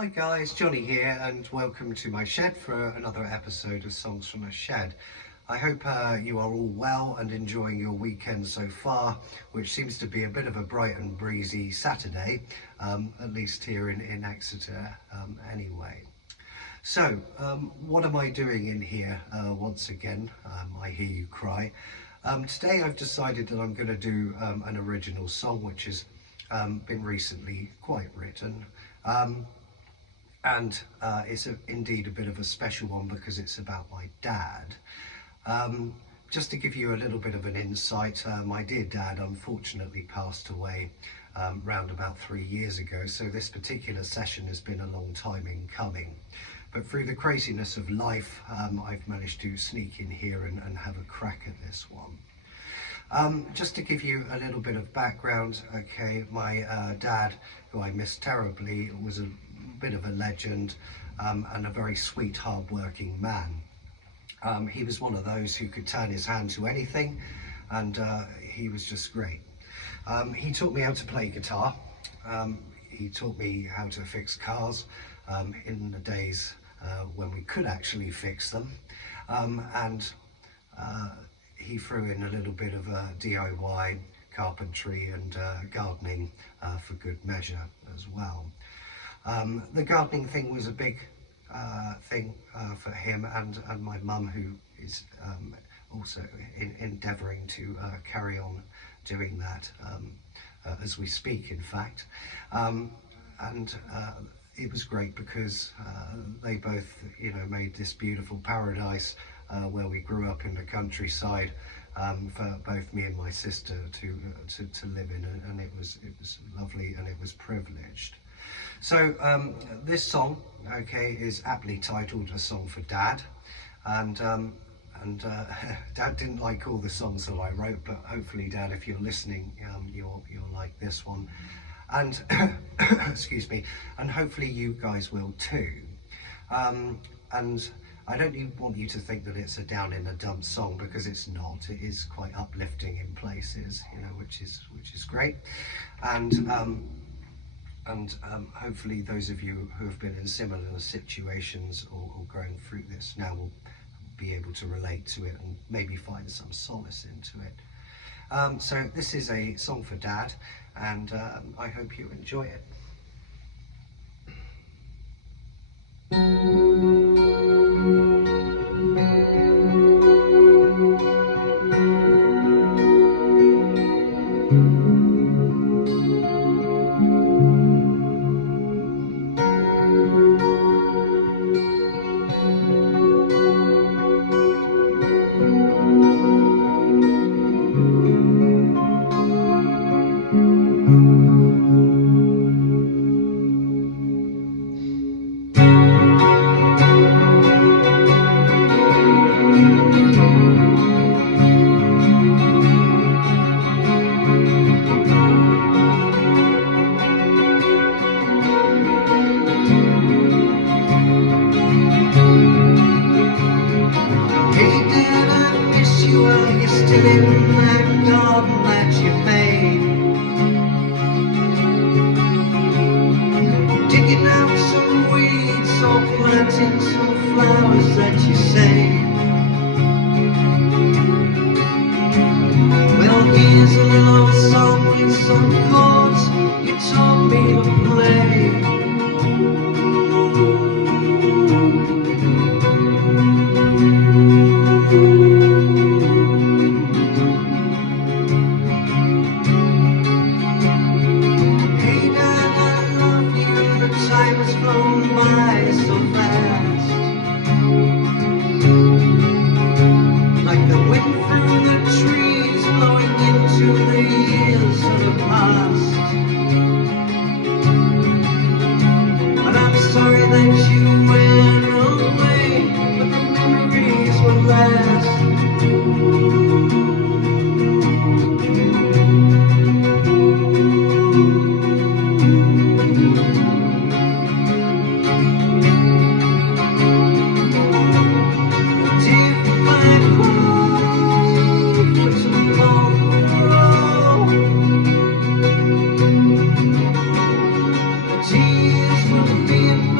Hi guys, Johnny here and welcome to my shed for another episode of Songs from a Shed. I hope you are all well and enjoying your weekend so far, which seems to be a bit of a bright and breezy Saturday, at least here in Exeter anyway. So, what am I doing in here once again? I hear you cry. Today I've decided that I'm going to do an original song which has been recently quite written. And it's indeed a bit of a special one because it's about my dad. Just to give you a little bit of an insight, my dear dad unfortunately passed away round about 3 years ago, so this particular session has been a long time in coming. But through the craziness of life, I've managed to sneak in here and have a crack at this one. Just to give you a little bit of background, okay, my dad, who I miss terribly, was a bit of a legend and a very sweet, hard-working man. He was one of those who could turn his hand to anything, and he was just great. He taught me how to play guitar. He taught me how to fix cars in the days when we could actually fix them, and he threw in a little bit of DIY carpentry and gardening for good measure as well. The gardening thing was a big thing for him and my mum, who is also endeavouring to carry on doing that as we speak, in fact. And it was great because they both, made this beautiful paradise where we grew up in the countryside for both me and my sister to live in, and it was lovely and it was privileged. So this song, okay, is aptly titled A Song for Dad, and Dad didn't like all the songs that I wrote, but hopefully, Dad, if you're listening, you'll like this one, and excuse me, and hopefully you guys will too. And I don't want you to think that it's a down in the dumps song, because it's not. It is quite uplifting in places, which is great, and hopefully those of you who have been in similar situations or going through this now will be able to relate to it and maybe find some solace into it. So this is a song for Dad, and I hope you enjoy it. Still in that garden that you made, digging out some weeds or planting some flowers that you saved. Well, here's a little old song with some chords you taught me to play. Time has flown by so fast, like the wind through the trees blowing into the years that have passed. And I'm sorry that you went away, but the memories will last. Tears will be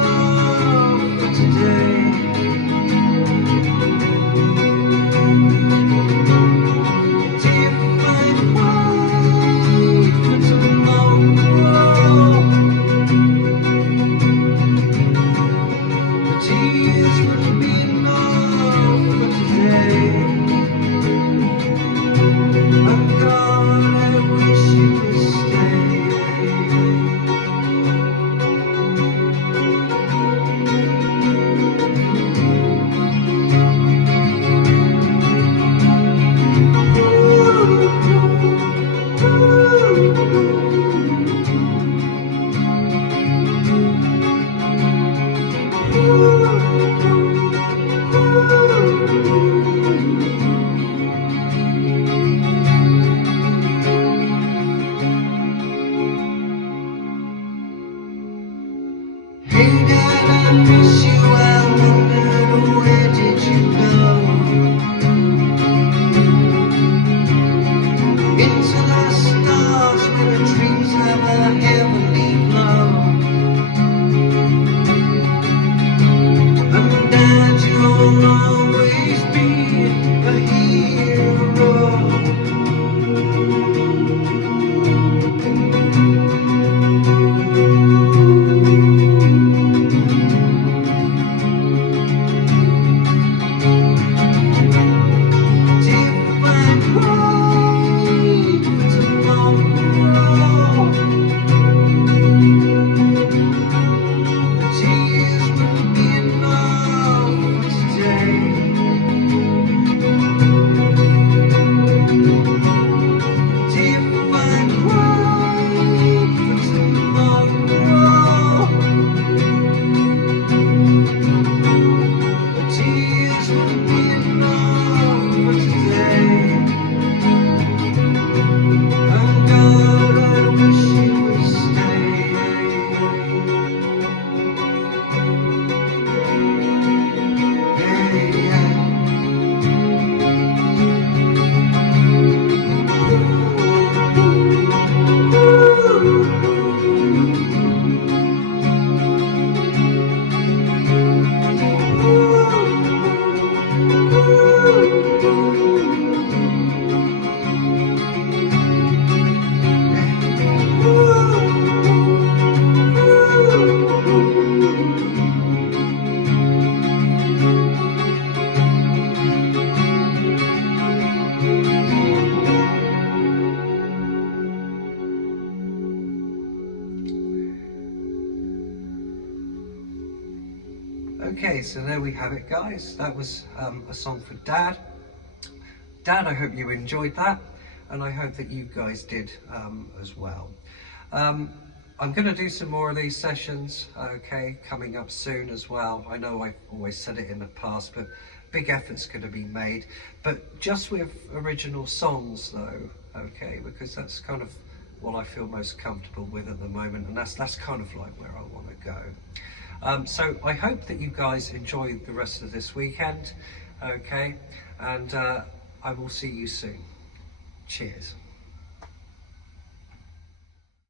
Okay, so there we have it, guys. That was a song for Dad. Dad, I hope you enjoyed that, and I hope that you guys did as well. I'm going to do some more of these sessions, okay, coming up soon as well. I know I've always said it in the past, but big effort's going to be made. But just with original songs, though, okay, because that's kind of what I feel most comfortable with at the moment, and that's kind of like where I want to go. So I hope that you guys enjoy the rest of this weekend, okay, and I will see you soon. Cheers.